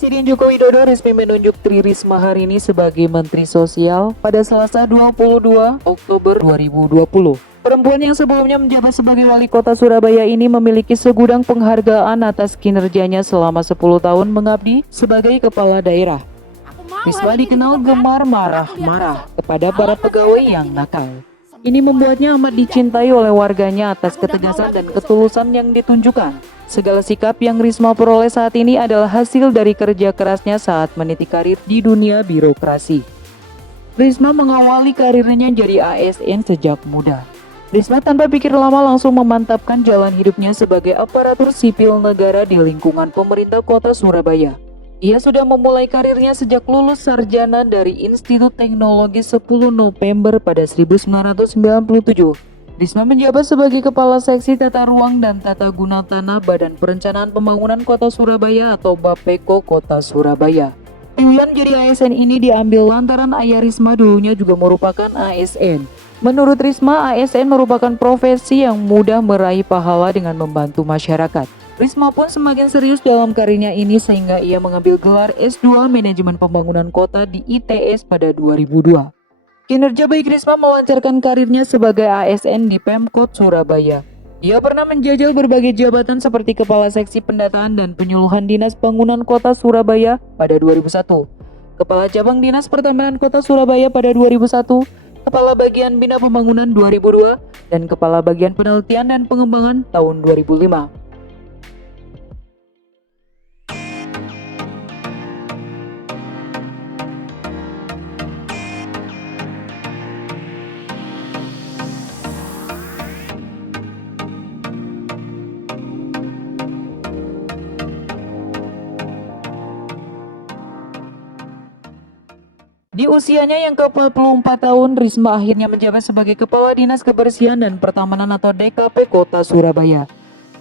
Presiden Joko Widodo resmi menunjuk Tri Risma hari ini sebagai Menteri Sosial pada Selasa 22 Oktober 2020. Perempuan yang sebelumnya menjabat sebagai Wali Kota Surabaya ini memiliki segudang penghargaan atas kinerjanya selama 10 tahun mengabdi sebagai kepala daerah. Risma dikenal gemar marah-marah kepada para pegawai yang nakal. Ini membuatnya amat dicintai oleh warganya atas ketegasan dan ketulusan yang ditunjukkan. Segala sikap yang Risma peroleh saat ini adalah hasil dari kerja kerasnya saat meniti karir di dunia birokrasi. Risma mengawali karirnya jadi ASN sejak muda. Risma tanpa pikir lama langsung memantapkan jalan hidupnya sebagai aparatur sipil negara di lingkungan pemerintah kota Surabaya. Ia sudah memulai karirnya sejak lulus sarjana dari Institut Teknologi 10 November pada 1997. Risma menjabat sebagai Kepala Seksi Tata Ruang dan Tata Guna Tanah Badan Perencanaan Pembangunan Kota Surabaya atau Bapeko Kota Surabaya. Pilihan jadi ASN ini diambil lantaran ayah Risma dulunya juga merupakan ASN. Menurut Risma, ASN merupakan profesi yang mudah meraih pahala dengan membantu masyarakat. Risma pun semakin serius dalam karirnya ini sehingga ia mengambil gelar S2 Manajemen Pembangunan Kota di ITS pada 2002. Kinerja baik Risma melancarkan karirnya sebagai ASN di Pemkot Surabaya. Ia pernah menjajal berbagai jabatan seperti Kepala Seksi Pendataan dan Penyuluhan Dinas Bangunan Kota Surabaya pada 2001, Kepala Cabang Dinas Pertamanan Kota Surabaya pada 2001, Kepala Bagian Bina Pembangunan 2002, dan Kepala Bagian Penelitian dan Pengembangan tahun 2005. Di usianya yang ke-44 tahun, Risma akhirnya menjabat sebagai Kepala Dinas Kebersihan dan Pertamanan atau DKP Kota Surabaya.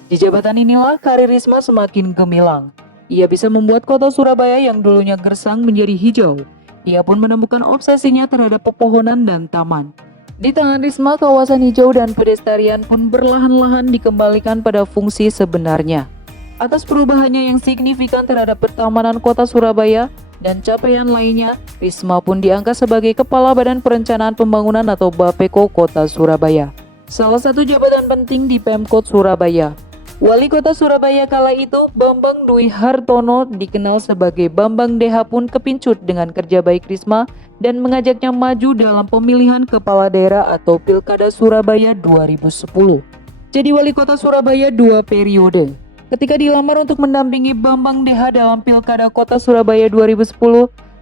Di jabatan inilah karir Risma semakin gemilang. Ia bisa membuat kota Surabaya yang dulunya gersang menjadi hijau. Ia pun menemukan obsesinya terhadap pepohonan dan taman. Di tangan Risma, kawasan hijau dan pedestrian pun perlahan-lahan dikembalikan pada fungsi sebenarnya. Atas perubahannya yang signifikan terhadap pertamanan kota Surabaya dan capaian lainnya, Risma pun diangkat sebagai Kepala Badan Perencanaan Pembangunan atau Bapeko Kota Surabaya. Salah satu jabatan penting di Pemkot Surabaya. Wali Kota Surabaya kala itu, Bambang Dwi Hartono, dikenal sebagai Bambang Deha pun kepincut dengan kerja baik Risma dan mengajaknya maju dalam pemilihan Kepala Daerah atau Pilkada Surabaya 2010. Jadi Wali Kota Surabaya 2 periode. Ketika dilamar untuk mendampingi Bambang Deha dalam Pilkada Kota Surabaya 2010,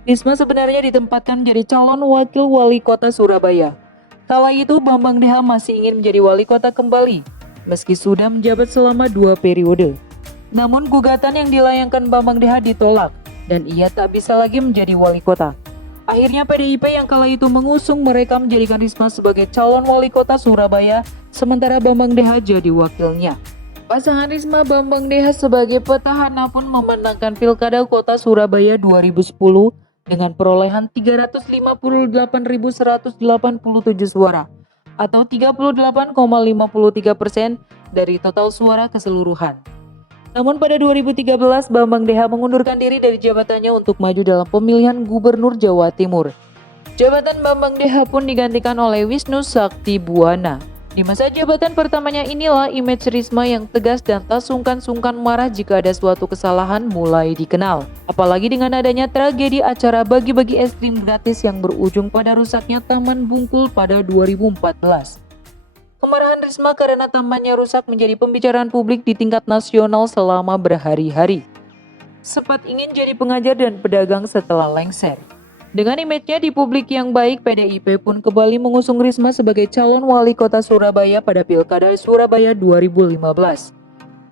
Risma sebenarnya ditempatkan menjadi calon wakil wali kota Surabaya. Kala itu Bambang Deha masih ingin menjadi wali kota kembali, meski sudah menjabat selama 2 periode. Namun gugatan yang dilayangkan Bambang Deha ditolak, dan ia tak bisa lagi menjadi wali kota. Akhirnya PDIP yang kala itu mengusung mereka menjadikan Risma sebagai calon wali kota Surabaya, sementara Bambang Deha jadi wakilnya. Pasangan Risma Bambang Deha sebagai petahana pun memenangkan Pilkada Kota Surabaya 2010 dengan perolehan 358.187 suara atau 38,53% dari total suara keseluruhan. Namun pada 2013 Bambang Deha mengundurkan diri dari jabatannya untuk maju dalam pemilihan Gubernur Jawa Timur. Jabatan Bambang Deha pun digantikan oleh Wisnu Sakti Buwana. Di masa jabatan pertamanya inilah image Risma yang tegas dan tak sungkan-sungkan marah jika ada suatu kesalahan mulai dikenal. Apalagi dengan adanya tragedi acara bagi-bagi es krim gratis yang berujung pada rusaknya Taman Bungkul pada 2014. Kemarahan Risma karena tamannya rusak menjadi pembicaraan publik di tingkat nasional selama berhari-hari. Sempat ingin jadi pengajar dan pedagang setelah lengser. Dengan image-nya di publik yang baik, PDIP pun kembali mengusung Risma sebagai calon wali kota Surabaya pada Pilkada Surabaya 2015.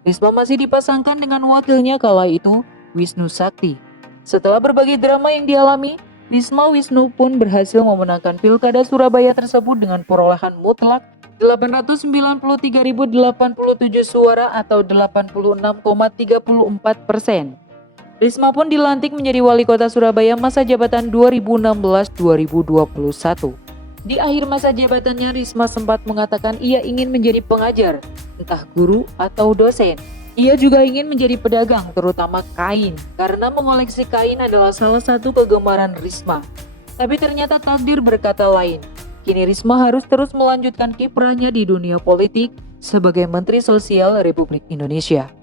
Risma masih dipasangkan dengan wakilnya kala itu, Wisnu Sakti. Setelah berbagai drama yang dialami, Risma Wisnu pun berhasil memenangkan Pilkada Surabaya tersebut dengan perolehan mutlak 893.087 suara atau 86,34%. Risma pun dilantik menjadi wali kota Surabaya masa jabatan 2016-2021. Di akhir masa jabatannya, Risma sempat mengatakan ia ingin menjadi pengajar, entah guru atau dosen. Ia juga ingin menjadi pedagang, terutama kain, karena mengoleksi kain adalah salah satu kegemaran Risma. Tapi ternyata takdir berkata lain. Kini Risma harus terus melanjutkan kiprahnya di dunia politik sebagai Menteri Sosial Republik Indonesia.